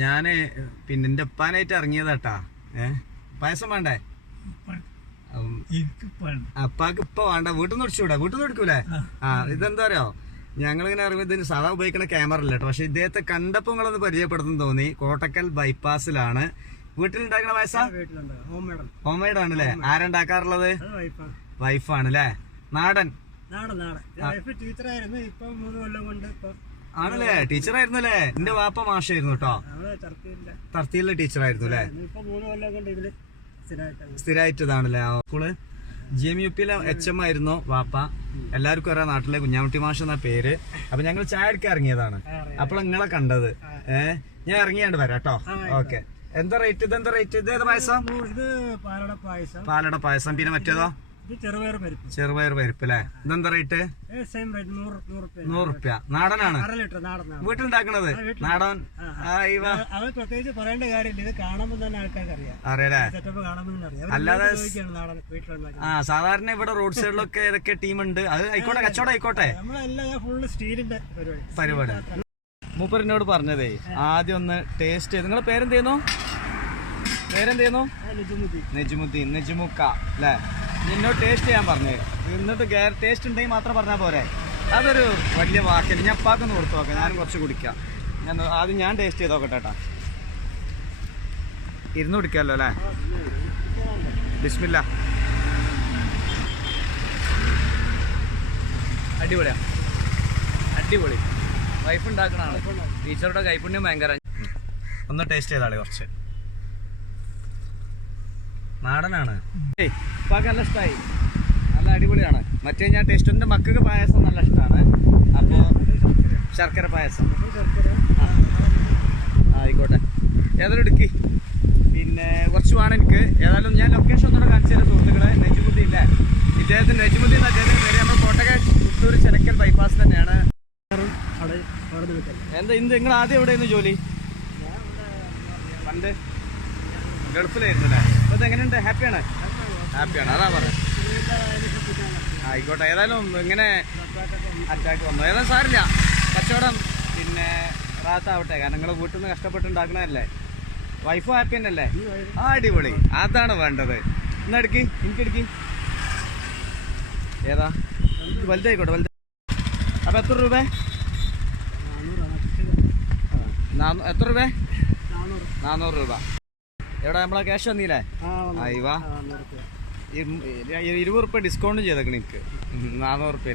ഞാന് പിന്നെ എന്റെ ഉപ്പാനായിട്ട് ഇറങ്ങിയതാട്ടാ. പായസം വേണ്ടേ? അപ്പാക്ക് ഇപ്പൊ വേണ്ട, വീട്ടിൽ നിന്ന് ഒടിച്ചൂടെ? വീട്ടിൽ നിന്ന് എടുക്കൂലേ? ഇതെന്താ അറിയോ, ഞങ്ങളിങ്ങനെ ഇറങ്ങി ഇതിന് സാധാ ഉപയോഗിക്കുന്ന ക്യാമറ അല്ല കേട്ടോ. പക്ഷെ ഇദ്ദേഹത്തെ കണ്ടപ്പോ നിങ്ങളൊന്ന് പരിചയപ്പെടുത്തുന്നു തോന്നി. കോട്ടക്കൽ ബൈപ്പാസിലാണ്. വീട്ടിലുണ്ടാക്കുന്ന പായസം ഹോം മെയ്ഡ് ആണല്ലേ? ആരുണ്ടാക്കാറുള്ളത്? വൈഫാണല്ലേ? നാടൻ ആണല്ലേ? ടീച്ചറായിരുന്നല്ലേ? എന്റെ വാപ്പ മാഷായിരുന്നു കേട്ടോ. തർത്തിയിലെ ടീച്ചറായിരുന്നു അല്ലേ? സ്ഥിരമായിട്ട് ഇതാണല്ലേ സ്കൂള്? GMUP-യിലെ HM ആയിരുന്നു വാപ്പ. എല്ലാവർക്കും അറിയാം നാട്ടിലെ കുഞ്ഞാമുട്ടി മാഷ് എന്ന പേര്. അപ്പൊ ഞങ്ങൾ ചായ എടുക്കാൻ ഇറങ്ങിയതാണ്. അപ്പോൾ നിങ്ങളെ കണ്ടത്. ഞാൻ ഇറങ്ങിയാണ്ട് വരാം കേട്ടോ. ഓക്കെ. എന്താ റേറ്റ്? ഇതെന്താ റേറ്റ്? ഇതേത് പായസം? പാലട പായസം. പിന്നെ മറ്റേതോ? ചെറുപയർ പരിപ്പ് അല്ലേ? ഇതെന്താ റേറ്റ്? 100 റുപ്യ. നാടനാണ്? വീട്ടിലുണ്ടാക്കണത് നാടൻ? പ്രത്യേകിച്ച് പറയേണ്ട കാര്യമില്ല, ഇത് കാണുമ്പോൾ തന്നെ ആൾക്കാർക്ക് അറിയാലേ? അല്ലാതെ സാധാരണ ഇവിടെ റോഡ് സൈഡിലൊക്കെ ഏതൊക്കെ ടീമുണ്ട്. അത് ആയിക്കോട്ടെ, കച്ചവടം ആയിക്കോട്ടെ. പരിപാടി മൂപ്പരിനോട് പറഞ്ഞതേ ആദ്യം ഒന്ന് ടേസ്റ്റ് ചെയ്ത്. നിങ്ങളെ പേരെന്തെയ്യുന്നു? നെജുമുദ്ദീൻ, നെജുമുക്ക അല്ലേ? എന്നോട് ടേസ്റ്റ് ചെയ്യാൻ പറഞ്ഞേ. എന്നിട്ട് ടേസ്റ്റ് ഉണ്ടെങ്കിൽ മാത്രം പറഞ്ഞാൽ പോരെ? അതൊരു വലിയ വാക്കല്ല. ഞാൻ അപ്പാക്കൊന്ന് കൊടുത്തു നോക്കാം. ഞാനും കുറച്ച് കുടിക്കാം. ആദ്യം ഞാൻ ടേസ്റ്റ് ചെയ്ത് നോക്കട്ടെ കേട്ടാ. ഇരുന്ന് കുടിക്കാമല്ലോ അല്ലേ? ബിസ്മില്ല. അടിപൊളിയാ, അടിപൊളി. വൈഫ് ഉണ്ടാക്കണാണ്. ടീച്ചറുടെ കൈപ്പുണ്യം ഭയങ്കര. ഒന്ന് ടേസ്റ്റ് ചെയ്താളെ കുറച്ച്. നാടനാണ്. ഉപ്പാക്ക് നല്ല ഇഷ്ടമായി, നല്ല അടിപൊളിയാണ്. മറ്റേ ഞാൻ ടേസ്റ്റ്, എൻ്റെ മക്കൾക്ക് പായസം നല്ല ഇഷ്ടമാണ്. അപ്പോൾ ശർക്കര പായസം ആയിക്കോട്ടെ. ഏതായാലും എടുക്കി. പിന്നെ കുറച്ച് വേണം എനിക്ക്. ഏതായാലും ഞാൻ ലൊക്കേഷൻ ഒന്നുകൂടെ കാണിച്ചു തരാം സുഹൃത്തുക്കളെ. നെജുമുദ്ദീൻ ഇല്ലേ? ഇദ്ദേഹത്തിന് നെജുമുദ്ദീൻ അദ്ദേഹത്തിന് പേര്. നമ്മൾ കോട്ടക്കൽ പുത്തൂർ ചെനക്കൽ ബൈപ്പാസ് തന്നെയാണ്. എന്താ ഇന്ന് നിങ്ങൾ ആദ്യം എവിടെയായിരുന്നു ജോലി? പണ്ട് ഗൾഫിലായിരുന്നു അല്ലേ? അപ്പോൾ ഇതെങ്ങനെയുണ്ട്? ഹാപ്പിയാണ്? അതാ പറഞ്ഞത്. ആയിക്കോട്ടെ. ഏതായാലും ഇങ്ങനെ അറ്റാക്ക് വന്നു. ഏതായാലും സാരില്ല, കച്ചവടം പിന്നെ റാത്താവട്ടെ. കാരണം നിങ്ങൾ വീട്ടിൽ നിന്ന് കഷ്ടപ്പെട്ടുണ്ടാക്കണതല്ലേ. വൈഫ് ഹാപ്പി തന്നെയല്ലേ? അടിപൊളി, അതാണ് വേണ്ടത്. ഇന്ന് എടുക്കി, എനിക്കെടുക്കി. ഏതാ വലുതായിക്കോട്ടെ, വലുത്. അപ്പം എത്ര രൂപ? എത്ര രൂപ? 400 രൂപ. എവിടെ നമ്മളെ ക്യാഷ് തന്നീല്ലേ? അയ്യവാ, 20 റുപ്യ ഡിസ്കൗണ്ട് ചെയ്തേക്കണ എനിക്ക്. 400 റുപ്യ.